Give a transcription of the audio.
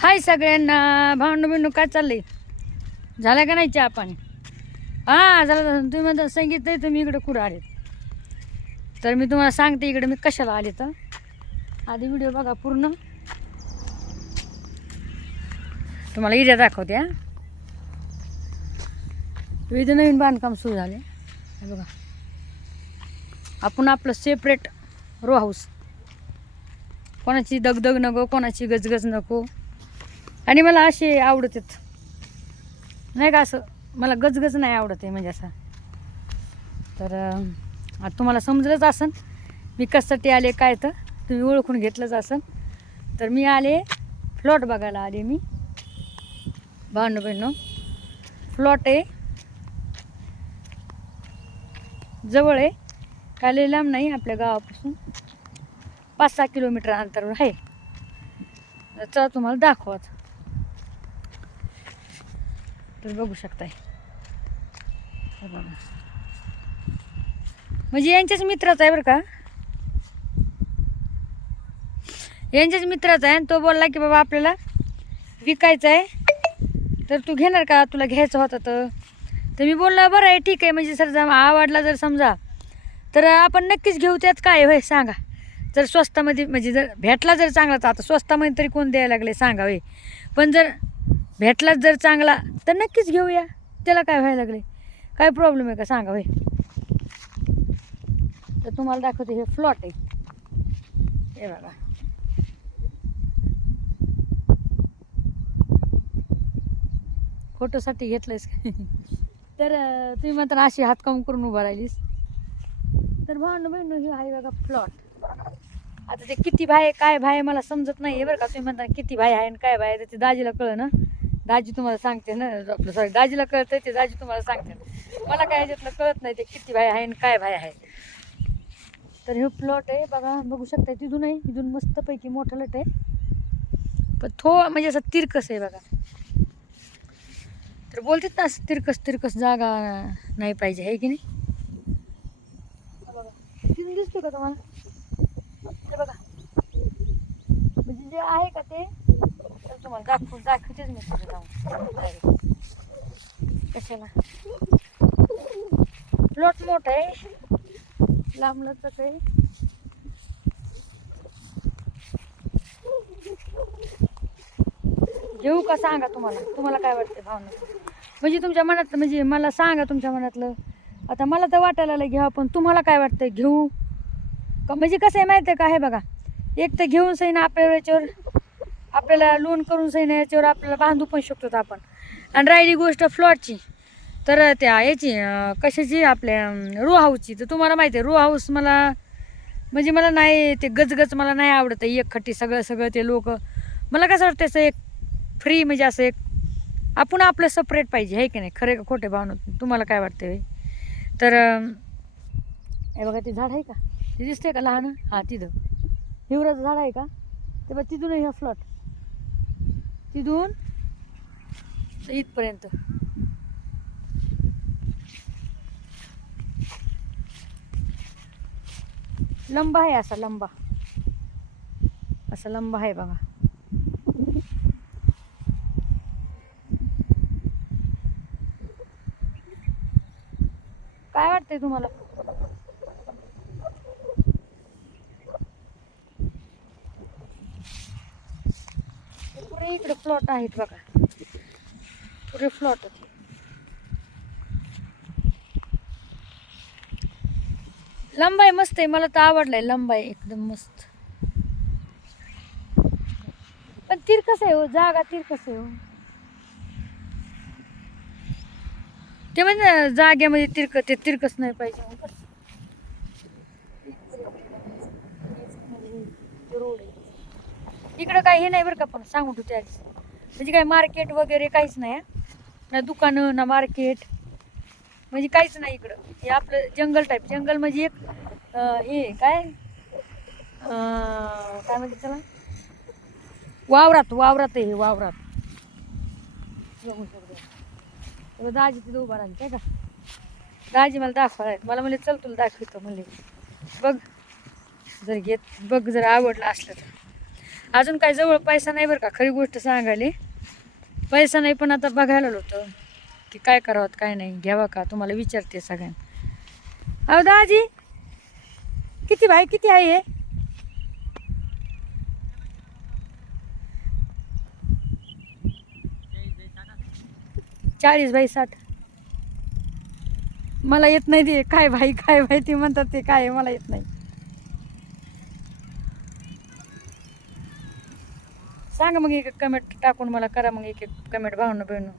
हाय सगळ्यांना. भांडू बिंडू काय चाललंय? झालं का नाही चहा पाणी? हां झालं तुम्ही म्हणता संगीत आहे तुम्ही इकडे कुठं आले तर मी तुम्हाला सांगते इकडे मी कशाला आले तर आधी व्हिडिओ बघा पूर्ण. तुम्हाला एरिया दाखवते हा? इथं नवीन बांधकाम सुरू झाले. बघा. आपण आपलं सेपरेट रो हाऊस कोणाची दगदग नको कोणाची गजगज नको. आणि मला असे आवडत आहेत. नाही का असं? मला गजगज नाही आवडत आहे म्हणजे असं. तर आता तुम्हाला समजलंच असन मी कशासाठी आले काय तर तुम्ही ओळखून घेतलंच असन. तर मी आले फ्लॉट बघायला आले मी. भांडू बहिणू फ्लॉट आहे. जवळ आहे. काय लई लांब नाही आपल्या गावापासून. पाच सहा किलोमीटर अंतरावर आहे. तर चला तुम्हाला दाखवत. तर बघू शकताय. बघा. म्हणजे यांच्याच मित्राचा आहे बरं का? यांच्याच मित्राचा आहे आणि तो बोलला की बाबा आपल्याला विकायचं आहे. तर तू घेणार का? तुला घ्यायचं होतं तर. तर मी बोललं बरं आहे ठीक आहे. म्हणजे सर आवडला जर समजा तर आपण नक्कीच घेऊ. त्यात काय होय सांगा. जर स्वस्तामध्ये म्हणजे जर भेटला जर चांगला तर आता स्वस्तामध्ये तरी कोण द्यायला लागले सांगा होय. पण जर भेटलाच जर चांगला तर नक्कीच घेऊया. त्याला काय व्हायला लागले काय प्रॉब्लेम आहे का? सांगा भाई तर तुम्हाला दाखवते हे फ्लॉट आहे. हे बघा. फोटोसाठी घेतलंयस तर तुम्ही म्हणता अशी हातकाम करून उभा राहिलीस. तर भांडू बहिणू हे आहे बघा फ्लॉट आता ते किती भाय काय भाय मला समजत नाही. बरं का तुम्ही म्हणता किती भाय आहे आणि काय भाय तर ते दाजीला कळ ना. दाजी तुम्हाला सांगते ना आपलं सॉरी दाजीला कळतं ते दाजी तुम्हाला सांगते. मला काय ह्याच्यातलं कळत नाही ते किती भाई आहे आणि काय भाई आहे. तर हे प्लॉट आहे बघा बघू शकता तिथूनही इथून मस्तपैकी मोठं लट आहे. पण थो म्हणजे असं तिरकस आहे बघा. तर बोलतात ना असं तिरकस तिरकस जागा नाही पाहिजे आहे की नाही? बघा तिथून दिसतो का तुम्हाला? बघा. म्हणजे जे आहे का ते तुम्हाला दाखवू दाखवतेच मी तुझं जाऊन कशाला? प्लॉट मोठा आहे. लांब लचक आहे घेऊ का सांगा तुम्हाला? तुम्हाला काय वाटतं भावना? म्हणजे तुमच्या मनातलं म्हणजे मला सांगा तुमच्या मनातलं. आता मला तर वाटायला लागलं घ्या पण तुम्हाला काय वाटतं घेऊ? का म्हणजे कसं आहे माहिती आहे का? हे बघा. एक तर घेऊन सही ना आपल्या वेळेच्यावर. आपल्याला लोन करून सही याच्यावर आपल्याला बांधू पण शकतो आपण. आणि राहिली गोष्ट फ्लॉटची तर त्या याची कशाची? आपल्या रो हाऊसची तर तुम्हाला माहिती आहे रो हाऊस मला म्हणजे मला नाही ते गजगज मला नाही आवडत एक खट्टी सगळं सगळं ते लोक. मला कसं वाटतं असं एक फ्री म्हणजे असं एक आपण आपलं सपरेट पाहिजे आहे की नाही? खरे का खोटे भावना? तुम्हाला काय वाटतं आहे तर हे बघा ते झाड आहे का? ते दिसतंय का लहान? हां तिथं. हिवराचं झाड आहे का? ते बघ तिथून ह्या फ्लॉट तिथून इथपर्यंत. लंबा आहे असा लंबा. असा लंबा आहे बघा. काय वाटतंय तुम्हाला? आणि इकडे फ्लॉट आहेत बघा. पुढे फ्लॉट होते. लंबाई मस्त आहे मला तर आवडलाय लंबाई एकदम मस्त. पण तिरकस आहे हो? जागा तिरकस आहे हो? ते म्हणजे जागेमध्ये तिरक ते तिरकस नाही पाहिजे हो, बस. रोड आहे इकडं काही हे नाही बरं का पण सांगू ठेवते आधीच म्हणजे काय मार्केट वगैरे काहीच नाही ना दुकानं ना मार्केट म्हणजे काहीच नाही इकडं. हे आपलं जंगल टाईप जंगल म्हणजे एक हे काय? काय म्हणते त्याला? वावरात वावरात आहे हे वावरात. दाजी तिथं उभा राहिली काय का? दाजी मला दाखवा मला म्हणजे चल तुला दाखवतो म्हणले. बघ जर घेत बघ जर आवडलं असलं तर. अजून काय जवळ पैसा नाही बरं का खरी गोष्ट सांगायला. पैसा नाही पण आता बघायला आलो होतं की काय करावं काय नाही. घ्यावं का? तुम्हाला विचारते सगळ्यांना. अहो दाजी किती भाई किती आहे? हे चाळीस बाई साठ मला येत नाही ते. काय भाई काय भाई ते म्हणतात ते काय आहे, मला येत नाही. सांगा मग एक कमेंट टाकून मला करा मग एक एक कमेंट भावना बहिणू